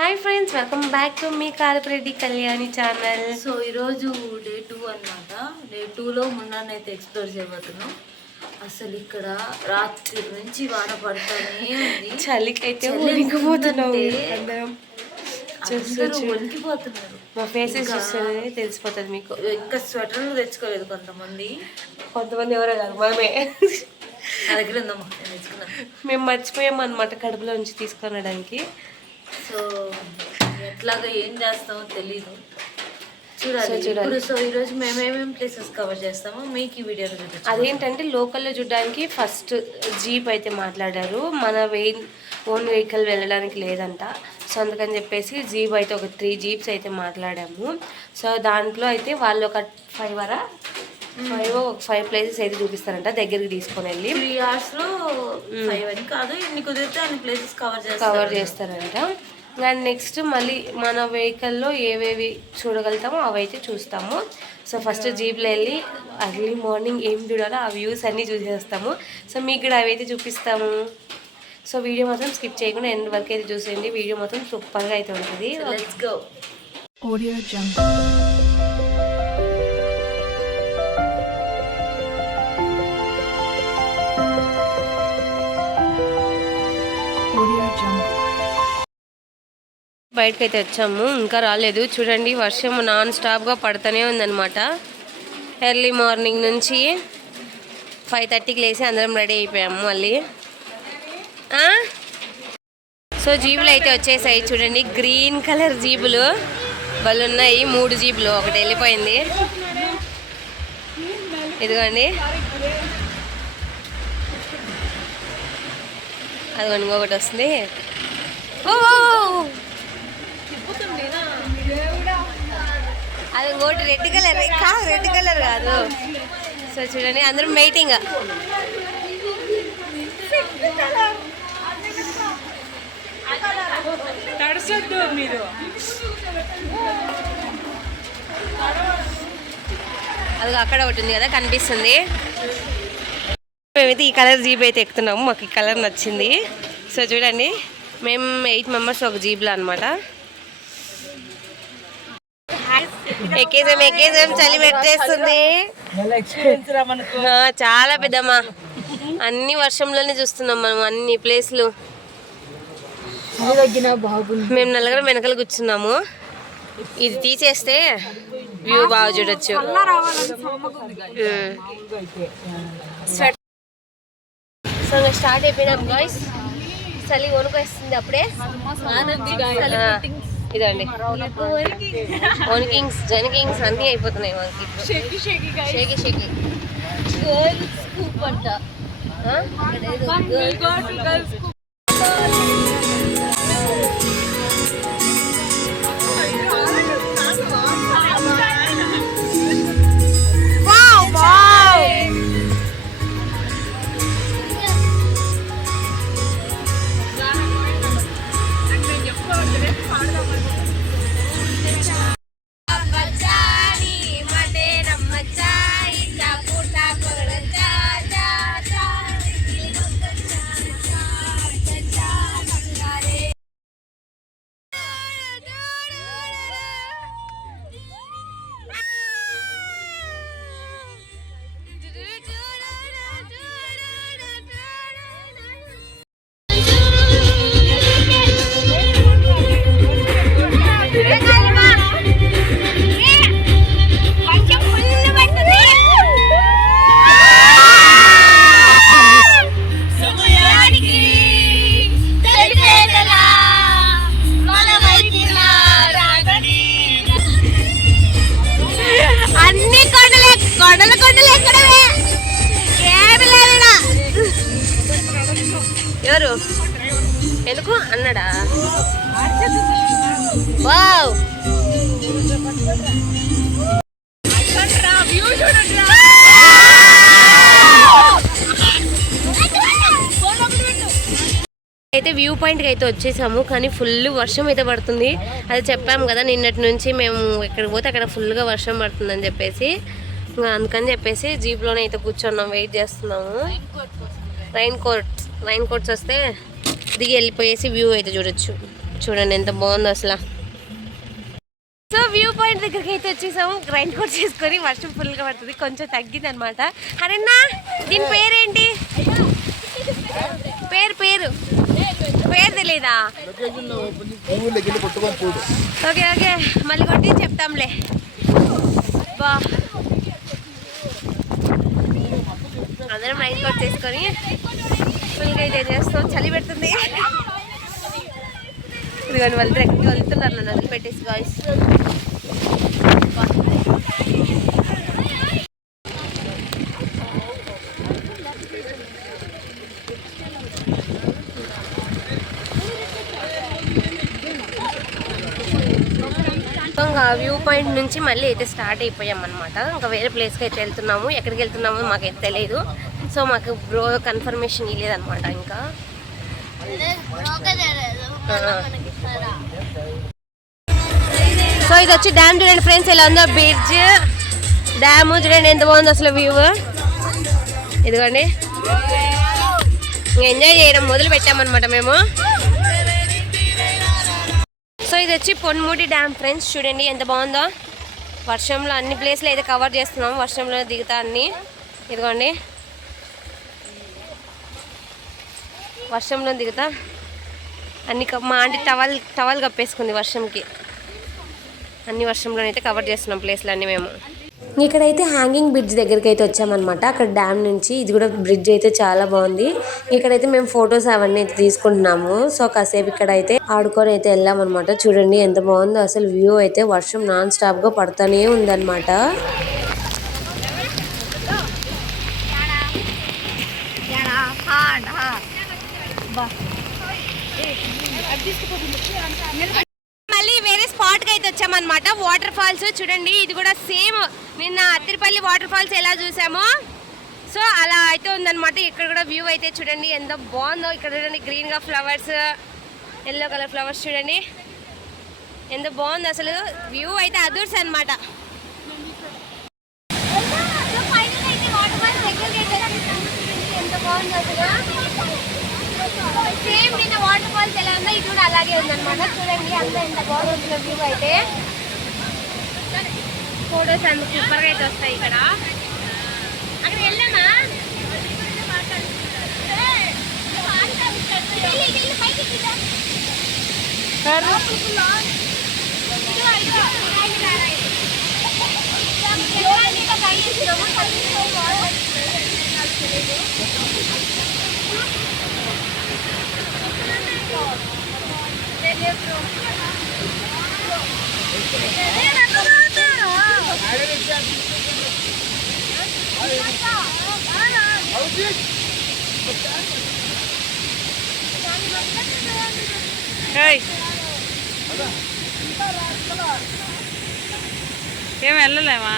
Hi friends, welcome back to మీ Karapareddy Kalyani channel. So ఈరోజు day 2 అన్నమాట. డే 2లో మున్నానైతే ఎక్స్ప్లోర్ చేయబోతున్నాం. అసలు ఇక్కడ రాత్రి నుంచి వాన పడతానే ఉంది. చలికైతే వణికిపోతున్నాం. వణికిపోతున్నారు. మా ఫేసెస్ చూస్తేనే తెలిసిపోతుంది మీకు. ఇంకా స్వెటర్లు తెచ్చుకోలేదు కొంతమంది ఎవరో కాదు, మనమే. నా దగ్గర ఉందమ్మా, నేను తెచ్చుకున్నాను. మేము మర్చిపోయాం అన్నమాట కడుపులో నుంచి తీసుకొనడానికి. సో ఎట్లాగా ఏం చేస్తామో తెలీదు, చూడాలి. సో ఈరోజు మేమేమేమి ప్లేసెస్ కవర్ చేస్తామో మీకు ఈ వీడియోలో చూపించాం. అదేంటంటే లోకల్లో చూడడానికి ఫస్ట్ జీప్ అయితే మాట్లాడారు. మన ఓన్ వెహికల్ వెళ్ళడానికి లేదంట. సో అందుకని చెప్పేసి జీప్ అయితే ఒక 3 జీప్స్ అయితే మాట్లాడాము. సో దాంట్లో అయితే వాళ్ళు ఒక 5 ప్లేసెస్ అయితే చూపిస్తారంట, దగ్గరికి తీసుకొని వెళ్ళి 3 అవర్స్లో 5 అని కాదు, ఎన్ని కుదిరితే అన్ని ప్లేసెస్ కవర్ చేస్తారంట. అండ్ నెక్స్ట్ మళ్ళీ మన వెహికల్లో ఏవేవి చూడగలుగుతామో అవైతే చూస్తాము. సో ఫస్ట్ జీప్లో వెళ్ళి అర్లీ మార్నింగ్ ఏం చూడాలో ఆ వ్యూస్ అన్నీ చూసేస్తాము. సో మీకు కూడా అవైతే చూపిస్తాము. సో వీడియో మాత్రం స్కిప్ చేయకుండా ఎండ్ వరకు అయితే చూసేయండి. వీడియో మాత్రం సూపర్గా అయితే ఉంటుంది. Let's go. Audio Jungle. బయటకు అయితే వచ్చాము, ఇంకా రాలేదు. చూడండి, వర్షం నాన్ స్టాప్గా పడుతూనే ఉందన్నమాట. ఎర్లీ మార్నింగ్ నుంచి 5:30కి లేచి అందరం రెడీ అయిపోయాము మళ్ళీ. సో జీబులు అయితే వచ్చేసాయి. చూడండి, గ్రీన్ కలర్ జీబులు వాళ్ళు ఉన్నాయి. 3 జీబులు, ఒకటి వెళ్ళిపోయింది. ఇదిగోండి, అదిగోండి ఇంకొకటి వస్తుంది. ఓ అది ఇంకోటి రెడ్ కలర్ కాదు, రెడ్ కలర్ కాదు. సో చూడండి, అందరం వెయిటింగ్. అది అక్కడ ఒకటి ఉంది కదా, కనిపిస్తుంది. మేమైతే ఈ కలర్ జీప్ అయితే ఎక్కుతున్నాము. మాకు ఈ కలర్ నచ్చింది. సో చూడండి, మేము 8 మెంబర్స్ ఒక జీప్లో అనమాట. ఎక్కేసాం చలి పెట్టేస్తుంది. చాలా పెద్దమ్మా, అన్ని వర్షంలోనే చూస్తున్నాం మనం, అన్ని ప్లేస్లు. మేము నలుగురం వెనకాల కూర్చున్నాము. ఇది తీసేస్తే వ్యూ బాగా చూడొచ్చు. సో స్టార్ట్ అయిపోయినాం గాయ్స్. చలి వణుకొస్తుంది అప్పుడే. ఇదండి వణికింగ్స్ జనకింగ్స్ అన్నీ అయిపోతున్నాయి మనకి. షేకి ఎవరు ఎందుకు అన్నాడా? వావ్, అయితే వ్యూ పాయింట్కి అయితే వచ్చేసాము. కానీ ఫుల్ వర్షం అయితే పడుతుంది. అది చెప్పాము కదా నిన్నటి నుంచి, మేము ఎక్కడికి పోతే అక్కడ ఫుల్గా వర్షం పడుతుందని చెప్పేసి. అందుకని చెప్పేసి జీప్లోనే అయితే కూర్చున్నాం, వెయిట్ చేస్తున్నాము. రైన్ కోట్స్ వస్తే దిగి వెళ్ళిపోయేసి వ్యూ అయితే చూడొచ్చు. చూడండి ఎంత బాగుందో అసలు. సో వ్యూ పాయింట్ దగ్గరికి అయితే వచ్చేసాము. రైన్ కోట్ చేసుకొని వర్షం ఫుల్గా పడుతుంది, కొంచెం తగ్గింది అనమాట. అరేనా దీని పేరేంటి? పేరు పేరు పేరు తెలీదా? ఓకే ఓకే మళ్ళీ కొట్టి చెప్తాంలే. బా అందరం రైన్ కోట్ చేసుకొని ఫుల్గా అయితే చేస్తాం. చలి పెడుతుంది. ఇదిగోండి వాళ్ళు ఎక్కడికి వెళ్తున్నారు, నన్ను వదిలిపెట్టేసి గాయ్స్. ఇంకా వ్యూ పాయింట్ నుంచి మళ్ళీ అయితే స్టార్ట్ అయిపోయాం అనమాట. ఇంకా వేరే ప్లేస్కి అయితే వెళ్తున్నాము. ఎక్కడికి వెళ్తున్నామో మాకైతే తెలియదు. సో మాకు బ్రో కన్ఫర్మేషన్ ఇవ్వలేదన్నమాట. ఇంకా సో ఇది వచ్చి డ్యామ్ చూడండి ఫ్రెండ్స్, ఎలా ఉందో బ్రిడ్జ్ డ్యామ్ చూడండి ఎంత బాగుందో అసలు వ్యూ. ఇదిగోండి ఇంకా ఎంజాయ్ చేయడం మొదలు పెట్టామన్నమాట మేము. సో ఇది వచ్చి పొన్ముడి డ్యామ్ ఫ్రెండ్స్, చూడండి ఎంత బాగుందో. వర్షంలో అన్ని ప్లేస్లు అయితే కవర్ చేస్తున్నాం, వర్షంలో దిగుతా అన్ని. ఇదిగోండి వర్షంలో దిగుతా అన్ని. మా ఆంటీ టవల్ కప్పేసుకుంది వర్షంకి. అన్ని వర్షంలోనైతే కవర్ చేస్తున్నాం ప్లేస్లు అన్నీ మేము. ఇక్కడైతే హ్యాంగింగ్ బ్రిడ్జ్ దగ్గరికి అయితే వచ్చామన్నమాట. అక్కడ డ్యామ్ నుంచి ఇది కూడా బ్రిడ్జ్ అయితే చాలా బాగుంది. ఇక్కడైతే మేము ఫొటోస్ అవన్నీ అయితే తీసుకుంటున్నాము. సో కాసేపు ఇక్కడైతే ఆడుకొని అయితే వెళ్ళామన్నమాట. చూడండి ఎంత బాగుందో అసలు వ్యూ అయితే. వర్షం నాన్ స్టాప్ గా పడుతూనే ఉందన్నమాట. మళ్ళీ వేరే స్పాట్ కి అయితే వచ్చామన్నమాట. వాటర్ ఫాల్స్ చూడండి, ఇది కూడా సేమ్ నిన్న అత్తిరిపల్లి వాటర్ ఫాల్స్ ఎలా చూసామో సో అలా అయితే ఉందన్నమాట. ఇక్కడ కూడా వ్యూ అయితే చూడండి ఎంత బాగుందో. ఇక్కడ చూడండి గ్రీన్ గా ఫ్లవర్స్, ఎల్లో కలర్ ఫ్లవర్స్ చూడండి ఎంత బాగుంది అసలు. వ్యూ అయితే అదూర్స్ అనమాట. సేమ్ నిన్న వాటర్ ఫాల్స్ ఎలా ఉందో ఇది కూడా అలాగే ఉందన్నమాట. చూడండి అంతా ఎంత బాగుంది వ్యూ అయితే. ఫోటోస్ అంత సూపర్గా అయితే వస్తాయి ఇక్కడ. అక్కడ వెళ్ళామా ఏం వెళ్ళలేమా?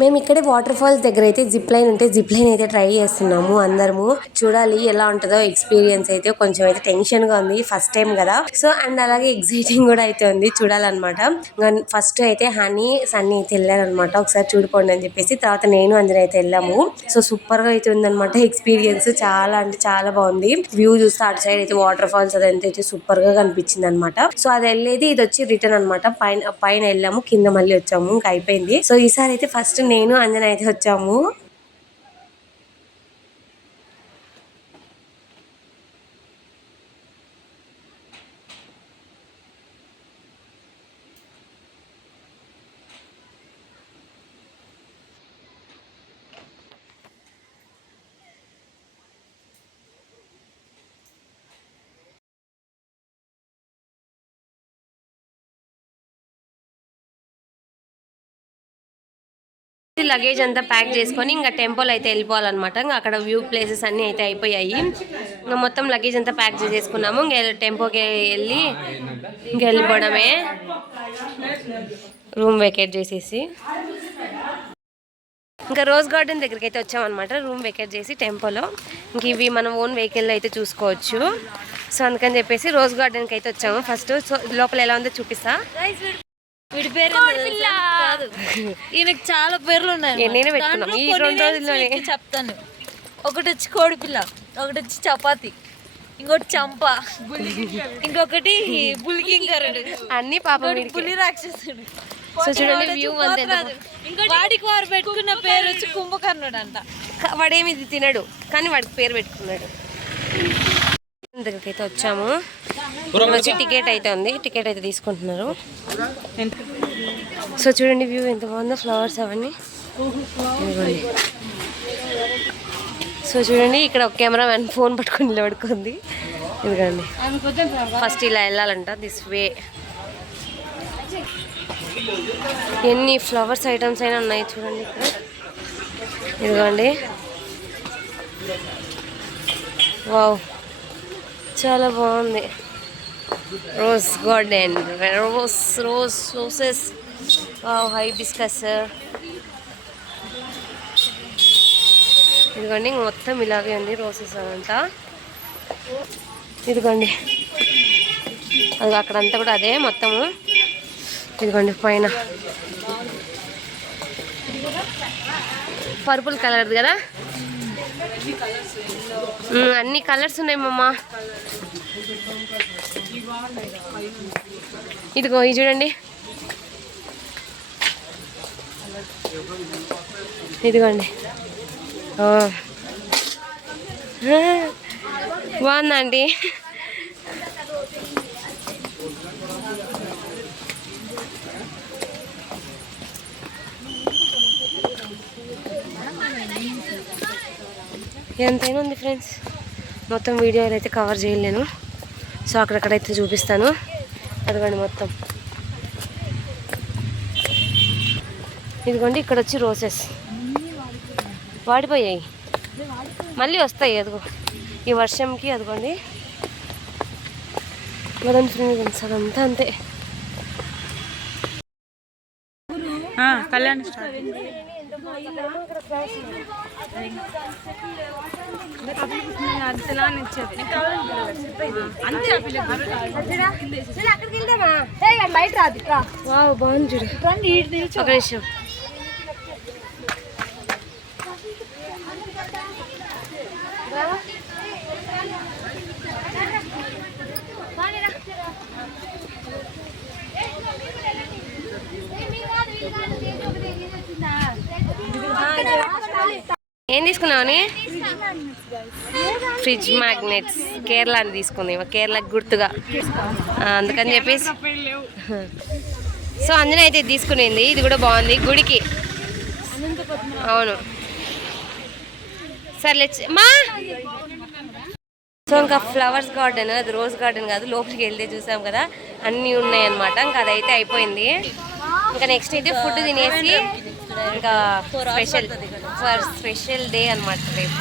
మేము ఇక్కడే వాటర్ ఫాల్స్ దగ్గర అయితే జిప్ లైన్ ఉంటే జిప్ లైన్ అయితే ట్రై చేస్తున్నాము అందరము. చూడాలి ఎలా ఉంటుందో ఎక్స్పీరియన్స్ అయితే. కొంచెం అయితే టెన్షన్ గా ఉంది, ఫస్ట్ టైం కదా. సో అండ్ అలాగే ఎక్సైటింగ్ కూడా అయితే ఉంది, చూడాలన్నమాట. ఫస్ట్ అయితే హనీ సన్నీ అయితే వెళ్ళారనమాట. ఒకసారి చూడిపోండి అని చెప్పేసి. తర్వాత నేను అంజన అయితే వెళ్ళాము. సో సూపర్ గా అయితే ఉందన్నమాట ఎక్స్పీరియన్స్. చాలా అంటే చాలా బాగుంది. వ్యూ చూస్తే అటు సైడ్ అయితే వాటర్ ఫాల్స్ అదంతా అయితే సూపర్ గా కనిపించింది అనమాట. సో అది వెళ్ళేది, ఇది వచ్చి రిటర్న్ అనమాట. పైన వెళ్ళాము, కింద మళ్ళీ వచ్చాము, ఇంకా అయిపోయింది. సో ఈసారి అయితే ఫస్ట్ నేను అంజన అయితే వచ్చాము. లగేజ్ అంతా ప్యాక్ చేసుకొని ఇంకా టెంపుల్ అయితే వెళ్ళిపోవాలన్నమాట. ఇంకా అక్కడ వ్యూ ప్లేసెస్ అన్నీ అయితే అయిపోయాయి. ఇంకా మొత్తం లగేజ్ అంతా ప్యాక్ చేసేసుకున్నాము. ఇంకా టెంపోకి వెళ్ళి ఇంకా వెళ్ళిపోవడమే, రూమ్ వెకేట్ చేసేసి. ఇంకా రోజ్ గార్డెన్ దగ్గరికి అయితే వచ్చామన్నమాట. రూమ్ వెకేట్ చేసి టెంపోలో ఇంక ఇవి మనం ఓన్ వెహికల్లో అయితే చూసుకోవచ్చు. సో అందుకని చెప్పేసి రోజ్ గార్డెన్కి అయితే వచ్చాము ఫస్ట్. సో లోపల ఎలా ఉందో చూపిస్తా. వీడి పేరు కాదు, ఈయనకి చాలా పేర్లు ఉన్నాయి. నేనే పెట్టుకున్నాం ఈ 2 రోజుల్లోనే. చెప్తాను. ఒకటి వచ్చి కోడిపిల్ల, ఒకటి వచ్చి చపాతి, ఇంకోటి చంప, ఇంకొకటి బుల్కింకరుడు, అన్ని పాపం పులి రాక్షసుడు. సో చూడండి వ్యూ వాడికి వారు పెట్టుకున్న పేరు వచ్చి కుంభకర్ణుడు అంట. వాడేమి ఇది తినడు కానీ వాడికి పేరు పెట్టుకున్నాడు. దగ్గరికి అయితే వచ్చాము. ఇక్కడ వచ్చి టికెట్ అయితే ఉంది, టికెట్ అయితే తీసుకుంటున్నారు. సో చూడండి వ్యూ ఎంత బాగుందో, ఫ్లవర్స్ అవన్నీ. సో చూడండి ఇక్కడ ఒక కెమెరా మ్యాన్ ఫోన్ పట్టుకొని నిలబడుకుంది. ఇదిగోండి ఫస్ట్ ఇలా వెళ్ళాలంట, దిస్ వే. ఎన్ని ఫ్లవర్స్ ఐటమ్స్ అయినా ఉన్నాయి చూడండి ఇక్కడ. ఇదిగోండి వావ్ చాలా బాగుంది. Rose garden, roses, wow hibiscus. ఇదిగోండి మొత్తం ఇలాగే ఉంది రోసెస్ అంతా. ఇదిగోండి అది అక్కడంతా కూడా అదే మొత్తము. ఇదిగోండి పైన పర్పుల్ కలర్ కదా, అన్ని కలర్స్ ఉన్నాయి మమ్మ. ఇదిగో ఇది చూడండి, ఇదిగోండి బాగుందండి. ఎంతైనా ఉంది ఫ్రెండ్స్, మొత్తం వీడియోలు అయితే కవర్ చేయలేను. సో అక్కడక్కడైతే చూపిస్తాను. అదిగోండి మొత్తం. ఇదిగోండి ఇక్కడ వచ్చి రోసెస్ వాడిపోయాయి, మళ్ళీ వస్తాయి. అదిగో ఈ వర్షంకి అదిగోండి వదండి ఫ్రెండ్స్, అదంతా అంతే. కళ్యాణ్ బాగుంది చూడు. ఒక నిమిషం. ఏం తీసుకున్నావని? ఫ్రిడ్జ్ మ్యాగ్నెట్స్ కేరళ అని తీసుకుంది, కేరళకి గుర్తుగా అందుకని చెప్పేసి. సో అంజన అయితే తీసుకునేది, ఇది కూడా బాగుంది గుడికి. అవును సర్లే మా. సో ఇంకా ఫ్లవర్స్ గార్డెన్, అది రోజ్ గార్డెన్ కాదు, లోపలికి వెళ్తే చూసాం కదా అన్నీ ఉన్నాయి అన్నమాట. ఇంకా అదైతే అయిపోయింది. ఇంకా నెక్స్ట్ అయితే ఫుడ్ తినేసి ఇంకా స్పెషల్ డే అనమాట రేపు.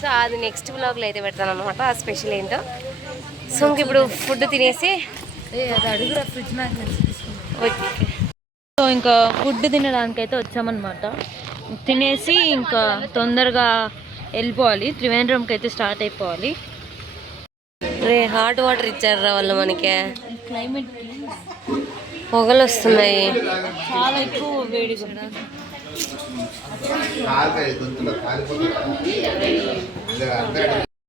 సో అది నెక్స్ట్ వ్లాగ్లో అయితే పెడతాను అనమాట, ఆ స్పెషల్ ఏంటో. సో ఇంక ఇప్పుడు ఫుడ్ తినేసి ఫ్రిడ్జ్ సో ఇంకా ఫుడ్ తినడానికి అయితే వచ్చామన్నమాట. తినేసి ఇంకా తొందరగా వెళ్ళిపోవాలి, త్రివేంద్రంకి అయితే స్టార్ట్ అయిపోవాలి. రే హాట్ వాటర్ ఇచ్చారా వాళ్ళు మనకి. క్లైమేట్ పొగలు వస్తున్నాయి, చాలా ఎక్కువ వేడి కూడా.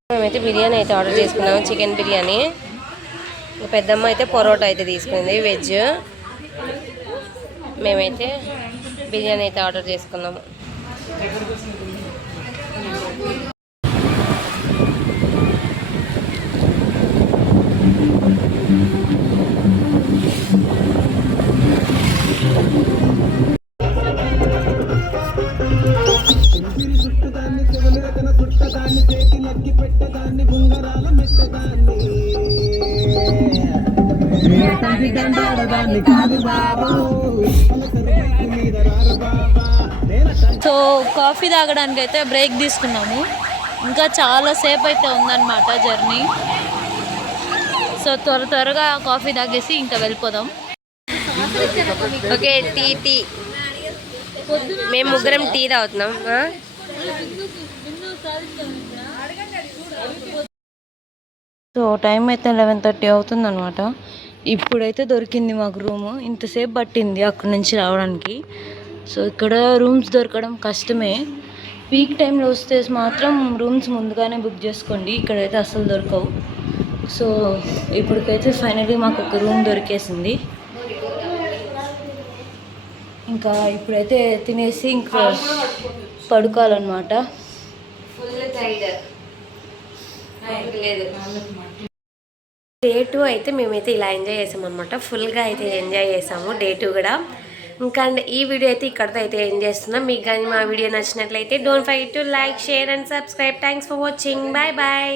మేమైతే బిర్యానీ అయితే ఆర్డర్ చేసుకున్నాము, చికెన్ బిర్యానీ. పెద్దమ్మ అయితే పొరోటా అయితే తీసుకుంది వెజ్. మేమైతే బిర్యానీ అయితే ఆర్డర్ చేసుకున్నాము. సో కాఫీ తాగడానికి అయితే బ్రేక్ తీసుకున్నాము. ఇంకా చాలా సేపు అయితే ఉందన్నమాట జర్నీ. సో త్వరగా కాఫీ తాగేసి ఇంకా వెళ్ళిపోదాం. ఓకే టీ మేము ముగ్గురం టీ తాగుతున్నాం. సో టైం అయితే 11:30 అవుతుందన్నమాట. ఇప్పుడైతే దొరికింది మాకు రూము. ఇంతసేపు పట్టింది అక్కడి నుంచి రావడానికి. సో ఇక్కడ రూమ్స్ దొరకడం కష్టమే. పీక్ టైంలో వస్తే మాత్రం రూమ్స్ ముందుగానే బుక్ చేసుకోండి. ఇక్కడైతే అస్సలు దొరకవు. సో ఇప్పటికైతే ఫైనలీ మాకు ఒక రూమ్ దొరికేసింది. ఇంకా ఇప్పుడైతే తినేసి ఇంకా పడుకోవాలన్నమాట. డే 2 అయితే మేమైతే ఇలా ఎంజాయ్ చేసామన్నమాట. ఫుల్గా అయితే ఎంజాయ్ చేసాము డే 2 కూడా. ఇంకా ఈ వీడియో అయితే ఇక్కడితో అయితే ఎంజాయ్ చేస్తున్నాం. మీకు కానీ మా వీడియో నచ్చినట్లయితే don't forget to like, share and subscribe. Thanks for watching. Bye bye.